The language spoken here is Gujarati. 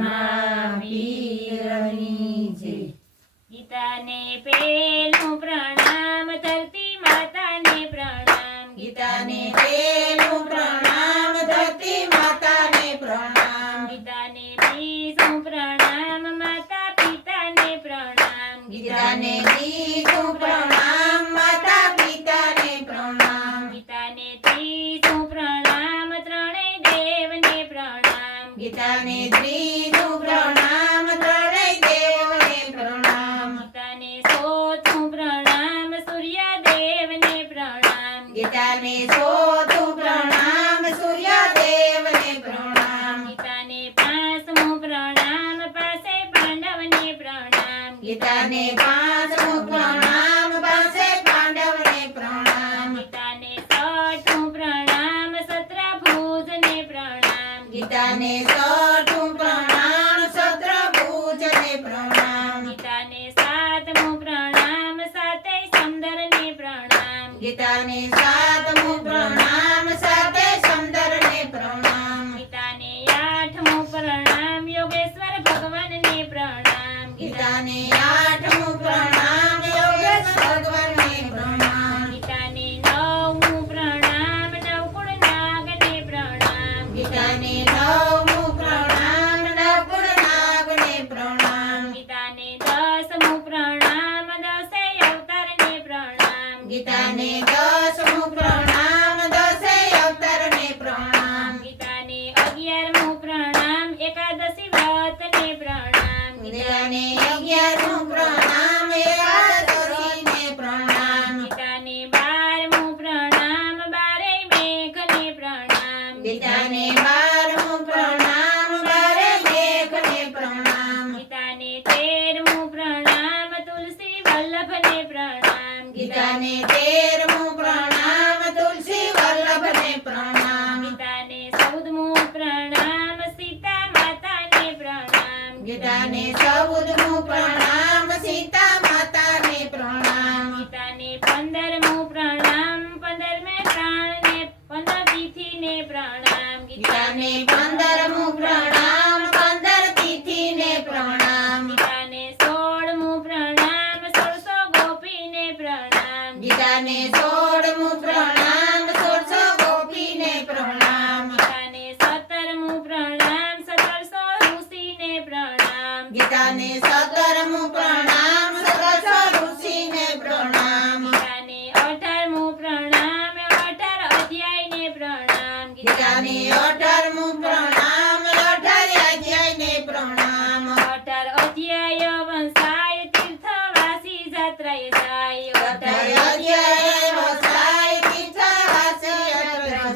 મહાવીરની જય। ગીતાને પેલું પ્રણામ ધરતી માતાને પ્રણામ। ગીતાને પેલું પ્રણામ ધરતી માતાને પ્રણામ। ગીતાને બીજું પ્રણામ માતા પિતાને પ્રણામ। ગીતાને બીજું પ્રણામ માતા પિતાને પ્રણામ। ગીતાને ત્રીજું પ્રણામ ત્રણેય દેવને પ્રણામ। ગીતાને ત્રીજું પ્રણામ ત્રણેય દેવને પ્રણામ। ગીતાને ચોથું પ્રણામ સૂર્યદેવને પ્રણામ। ગીતાને ચોથું પ્રણામ સૂર્યદેવને પ્રણામ। ગીતાને પાંચમું પ્રણામ પાસે પાંડવને પ્રણામ। ગીતાને પાંચમું પ્રણામ પાસે પાંડવને પ્રણામ। ગીતાને છઠ્ઠું પ્રણામ શત્રુભુજને પ્રણામ। ગીતાને છઠ્ઠું પ્રણામ શત્રુભુજને પ્રણામ। ગીતાને સાતમું પ્રણામ સાતેય સુંદરને પ્રણામ। ગીતાને સાતમું પ્રણામ સાતે સુંદરને પ્રણામ। ગીતાને આઠમું પ્રણામ યોગેશ્વર ભગવાનને પ્રણામ। ગીતાને આઠમું પ્રણામ યોગેશ્વર ભગવાનને પ્રણામ। ગીતાને નવમું પ્રણામ નવકુળ નાગને પ્રણામ। ગીતાને નવમું પ્રણામ નવકુળ નાગને પ્રણામ। ગીતાને દસમું પ્રણામ દસેય અવતારને પ્રણામ। ગીતાને દસમું પ્રણામ દસેય અવતારને પ્રણામ। ગીતાને 11મું પ્રણામ એકાદશી વ્રતને પ્રણામ। ગીતાને 11મું પ્રણામ એકાદશીને પ્રણામ। ગીતાને 12મું પ્રણામ બારેય મેઘને પ્રણામ। ગીતાને 12મું પ્રણામ બારે મેઘને પ્રણામ। ગીતાને 13મું પ્રણામ તુલસી વલ્લભને પ્રણામ। ગીતાને 13મું પ્રણામ તુલસી વલ્લભને પ્રણામ। ગીતાને 14મું પ્રણામ સીતા માતાને પ્રણામ। ગીતાને 14મું પ્રણામ સીતા માતાને પ્રણામ। ગીતાને 15મું પ્રણામ 15મે પ્રાણને 15 તિથિને પ્રણામ। ગીતાને 15મું પ્રણામ 15 તિથિને પ્રણામ। ગીતાને 16મું પ્રણામ 1600 ગોપીને પ્રણામ। ગીતાને 16મું પ્રણામ 1600 ગોપીને પ્રણામ। ગીતાને 17મું પ્રણામ 1700 ઋષિને પ્રણામ। ગીતાને 17મું પ્રણામ 1700 ઋષિને પ્રણામ। ગીતાને 18મું પ્રણામ 18 અધ્યાયને પ્રણામ। ગીતાને 18મું પ્રણામ 18 અધ્યાયને પ્રણામ। 18 અધ્યાય વંશાય તીર્થવાસી જાત્રાએ જાય। 18 અધ્યાય વસાય તીર્થવાસી યાત્રા